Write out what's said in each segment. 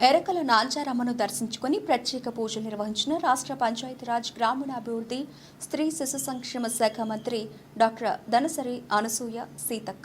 ఎరకల నాంచారమ్మను దర్శించుకుని ప్రత్యేక పూజలు నిర్వహించిన రాష్ట్ర పంచాయతీరాజ్ గ్రామీణాభివృద్ధి స్త్రీ శిశు సంక్షేమ శాఖ మంత్రి డాక్టర్ ధనసరి అనసూయ సీతక్క.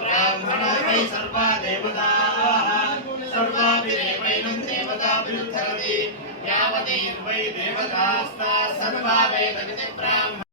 ब्राह्मणो वै सर्वा देवताः सर्वाभिरेवैनं देवताभिरुद्धरति यावतीर्वै देवतास्ता सर्वा वेदविति ब्राह्मण